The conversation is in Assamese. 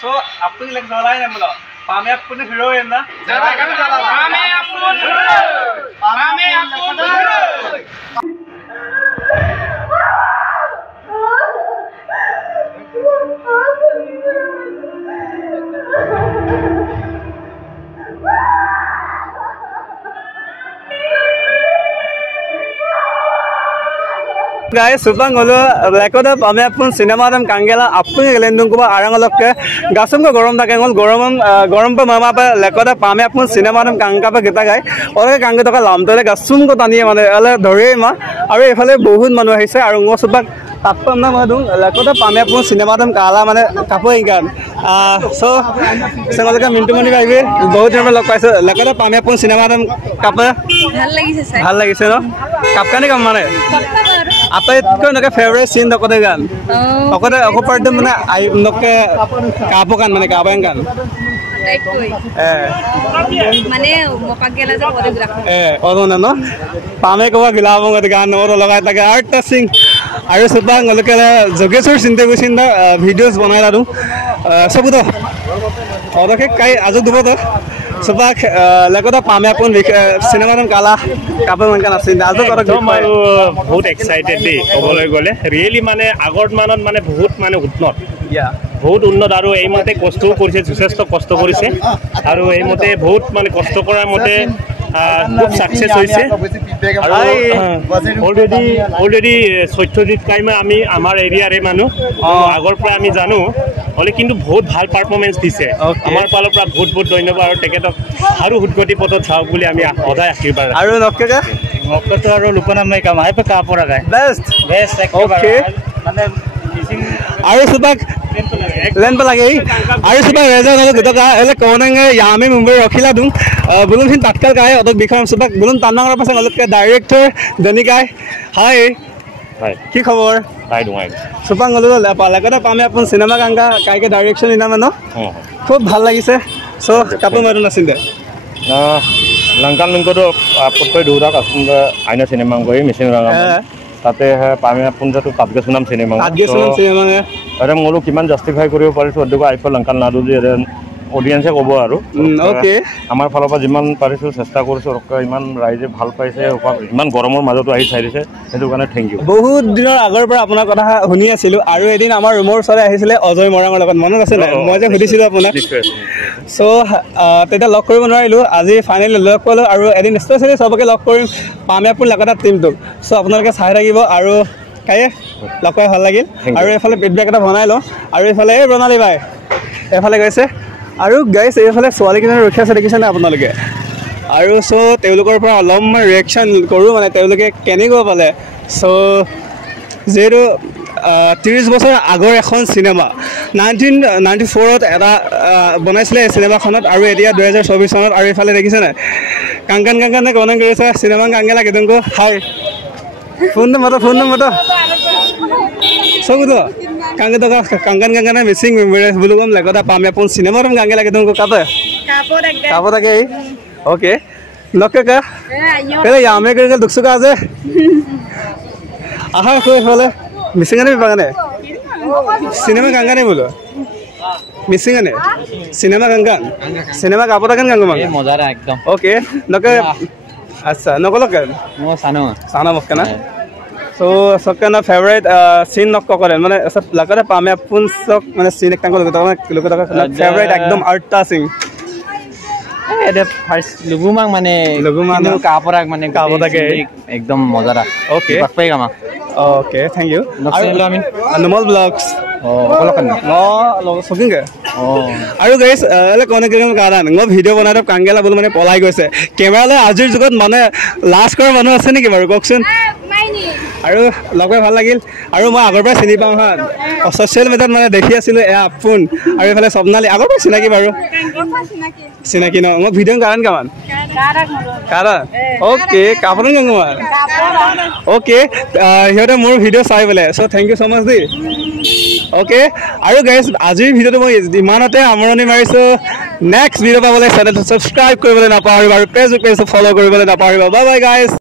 So apun lag jolai na mulo. Pame apun heroin na. Jala kami jala. Pame apun hero. Pame apun hero. Guys, supang golo lekoda pame apun cinema dam kangela apun gelendung kuba arangolok ke gasum ko gorom take ngol gorom pa mama pa lekoda pame apun cinema dam kangka pa gita gai ore kangge toka lamtole gasum ko taniye mane ale dhore ma aru efale bahut manu ahise aru ngo supang tapam na madung lekoda pame apun cinema dam kala mane kapo ingan so sengoleka mintu mani baibe bahut jama log paise lekoda pame apun cinema dam kapa bhal lagise no kapkani kam mane apa itu nake favorite scene doko degan oke deh aku part mana ayu nake kapo kan mana kapo yang kan mana mau pakai lah jadi fotografer orang nano pame kawa gilabong ada gan orang logai tage art scene ayu sebab ngolok lah jogesur scene deh scene dah videos banai lalu sebut tuh orang ke kai aja dua tuh sebab lekoda pame apun cinema dam kala kapo mangkan asin aja orang maru बहुत excited deh kobole gole really mane agor manon mane बहुत mane unnot बहुत unnot aru ei mate kosto korise যথেষ্ট কষ্ট কৰিছে aru ei mate বহুত mane kosto কৰাৰ mate খুব সাকসেস হৈছে অলৰেডি সত্যজিৎ কাইমা আমি আমাৰ এৰিয়াৰে মানুহ আগৰ পৰা আমি জানো হলে কিন্তু বহুত ভাল পাৰফৰমেন্স দিছে আমাৰ পালৰ পৰা বহুত বহুত ধন্যবাদ আৰু তেখেতক আৰু হুদগতি পথত চাওক বুলি আমি সদায় আশীৰ্বাদ আৰু নককা নকটো আৰু লোকনামে কামাই পে কা পৰা গায় বেস্ট ওকে মানে মিসিং আৰু সুবাক লেন पे लगे आरो सुबा रेजा न गतका एले कोनंगे यामे मुंबई रखिला दुं बुलुन हिन तत्काल गाय अदक बिखम सुबा बुलुन तानंगर पासे गलत के डायरेक्टर दनिकाय हाय हाय की खबर हाय दुंगाय सुबा गलो लागदा पामे अपन सिनेमा गांगा काय के डायरेक्शन इना मानो खूब ভাল লাগিছে सो कापो मारन आसिन दे लंकान लंको पटपय दुरा कासुन आइना सिनेमा गय मिसिं रंगा তাতে পামে পুঞ্জাটো পাবগে সুনাম সিনেমা আরে মোলো কিমান জাস্টিফাই কৰিব পাৰিছো অদক আইফল লংকান নাদু যে অডিয়েন্সে কব আৰু ওকে আমাৰ ফালৰ পৰা যিমান পাৰিছো চেষ্টা কৰিছো ইমান ৰাইজে ভাল পাইছে ইমান গৰমৰ মাজতো আহি চাইছে সেইটো কাৰণে থ্যাংক ইউ বহুত দিনৰ আগৰ পৰা আপোনাৰ কথা শুনি আছিলো আৰু এদিন আমাৰ ৰুমৰ ওচৰলৈ আহিছিলে অজয় মৰাঙৰ লগত মনত আছে নাই মই যে সুধিছিলো আপোনাক সো তেটা লক কৰিব নোৱাৰিলো আজি ফাইনালি লক কৰিলো আৰু এদিন স্পেশালি সবকে লক কৰিম পামে পুন লগটা টিমটো সো আপোনালোকে চাই থাকিব আৰু কায়ে লক কৰি ভাল লাগিল আৰু এফালে ফিডবেক এটা বনাই ল আৰু এফালে এই বনালি ভাই এফালে গৈছে আৰু গাইস এফালে ছোৱালী কিনে ৰখি আছে দেখিছেনে আপোনালোকে আৰু সো তেওঁলোকৰ পৰা অলপমান ৰিয়েকচন কৰো মানে তেওঁলোকে কেনেকৈ পালে সো যেৰো 30 বছৰ আগৰ এখন সিনেমা 1994ত এটা বনাইছিলে সিনেমাখনত আৰু এতিয়া 2024 চনত আৰু এফালে দেখিছে না কাংকানে কোন কৰিছে সিনেমা কাংগেলা কেদংকো হাই ফোন মতো সবুতো কাংকানে মিসিং মেমোরিজ বুলুগম লাগদা পামে পন সিনেমা রম কাংগেলা কেদংকো কাপো থাকে ওকে নককা কেলে यामे करके दुखसुका আছে আহা কই হলে মিসিংনে বাগানে সিনেমা কাংকানে বলো মিসিংনে সিনেমা কাংকান সিনেমা কাপড় কান কাঙ্গ মানে মজারা একদম ওকে নকে আচ্ছা নকলক মো সানো মকনা সো সকনা ফেভারিট সিন নক করে মানে সব লাগরে পামে পুন সক মানে সিন এক কাঙ্গ লোক ফেভারিট একদম আর্ট টাচিং এটা ফার্স্ট লুগুমাং মানে কাপড়াক মানে কাপড়াকে একদম মজারা ওকে পাকপাই গামা ওকে থ্যাংক ইউ আমি নমল ব্লগস কলকান সকিংগে আৰু গাইস এলে কোনে কাৰণ মই ভিডিও বনাই কাংগেলা বল মানে পলাই গৈছে কেমেৰালে আজিৰ যুগত মানে লাজ কৰা মানুহ আছে নেকি বাৰু ককচোন আৰু লগে ভাল লাগিল আৰু মই আগৰ পৰা চিনি পাম হা সোশ্যাল মিডিয়াত মানে দেখি আছিলো এ আপোন আৰু এফালে স্বপ্নালী আগৰ পৰা চিনাকি বাৰু চিনাকি ন মই ভিডিও কাৰণ কামান কাৰণ ওকে কাপড়ন গংমান ওকে হিয়তে মোৰ ভিডিও চাই বলে সো থ্যাংক ইউ সো মাচ দি ওকে আৰু গাইস আজিৰ ভিডিওটো মই ইমানতে আমৰণি মাৰিছো নেক্সট ভিডিও পাবলৈ চেনেলটো সাবস্ক্ৰাইব কৰিবলৈ নাপাহৰিবা আৰু পেজ ফলো কৰিবলৈ নাপাহৰিবা বাই বাই গাইস